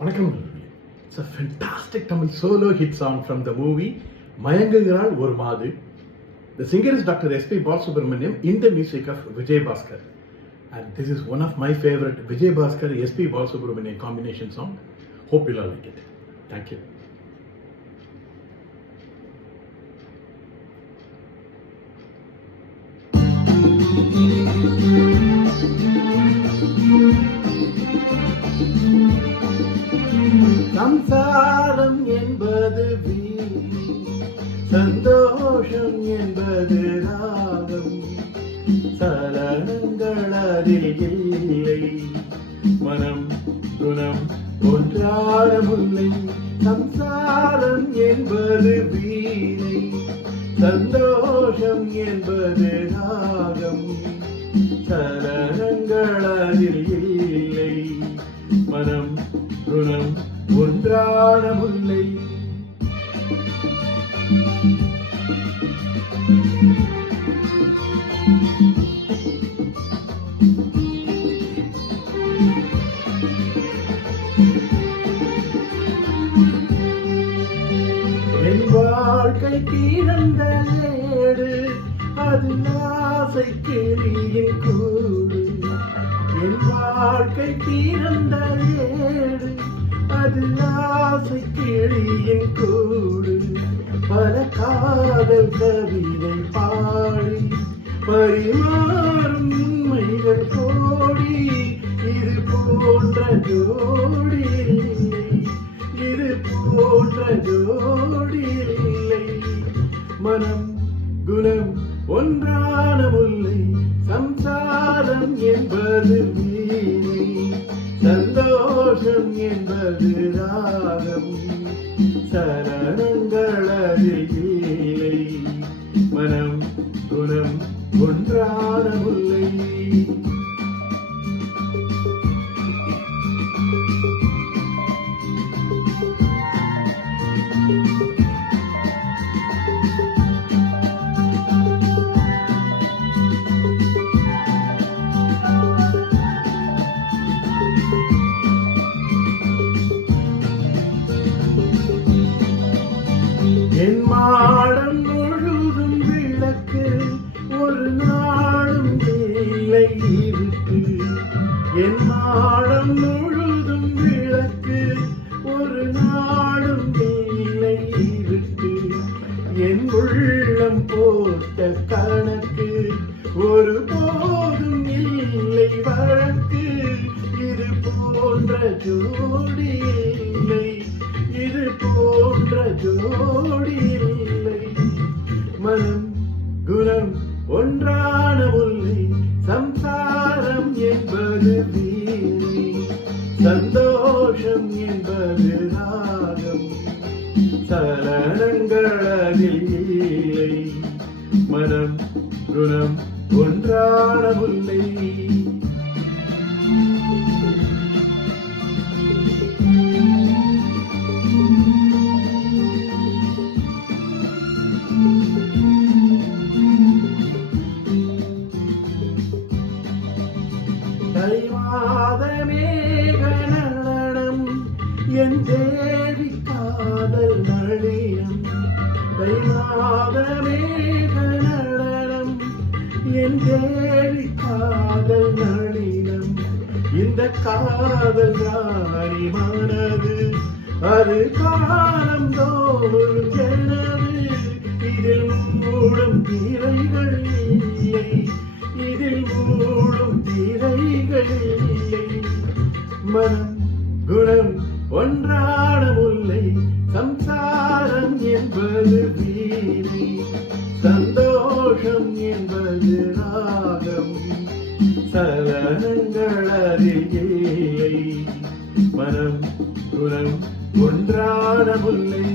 வணக்கம். It's a fantastic Tamil solo hit song from the movie மயங்குகிறாள் ஒரு மாது. The singer is Dr. S.P. Balasubramaniam in the music of Vijay Bhaskar. And this is one of my favorite Vijay Bhaskar S.P. Balasubramaniam combination song. Hope you'll all like it. Thank you. சம்சாரம் என்பது வீண், சந்தோஷம் என்பது ராகம், சலனங்கள் அதில் இல்லை, மனம் குணம் ஒன்றான முல்லை. சம்சாரம் என்பது வீணை, சந்தோஷம் என்பது ராகம், சலனங்கள் அதில் இல்லை, மனம் குணம் ஒன்றான முல்லை. என் வாழ்க்கை பிறந்த ஏடு, அது ஆசை கிளியின் கூடு. என் வாழ்க்கை பிறந்த ஏடு, அது ஆசை கிளியின் கூடு. பல காதல் கவிதை பாடி பரிமாறும் உண்மைகள் கோடி. இது போன்ற ஜோடி இல்லை, இது போன்ற ஜோடி இல்லை, மனம் குணம் ஒன்றான முல்லை. சம்சாரம் என்பது வீணை, சந்தோஷம் என்பது ராகம், சரணங்கள் அதில் இல்லை, மனம் குணம் ஒன்றான முல்லை. என் மாடம் முழுதும் விளக்கு, ஒரு நாளும் இல்லை இருக்கு. என் மாடம் முழுதும் விளக்கு, ஒரு நாளும் இல்லை இருக்கு. என் உள்ளம் போட்ட கணக்கு, ஒரு போதும் இல்லை வழக்கு. இது போன்ற ஜோடி இல்லை, இது போன்ற ஜோடி இல்லை, மனம் குணம் ஒன்றான முல்லை. சம்சாரம் என்பது வீணை, சந்தோஷம் என்பது ராகம், சலனங்கள் அதில் இல்லை, மனம் குணம் ஒன்றான முல்லை. தை மாத மேக நடனம், என் தேவி காதல் நளினம். தை மாத மேக நடனம், என் தேவி காதல் நளினம். இந்த காதல் ராணி மனது, அது காலம் தோறும் எனது. இதில் மூடும் திரைகள் இல்லை, இதில் மூடும் திரைகள் இல்லை, மனம் குணம் ஒன்றான முல்லை. சம்சாரம் என்பது வீணை, சந்தோஷம் என்பது ராகம், சலனங்கள் அதில் இல்லை, மனம் குணம் ஒன்றான முல்லை.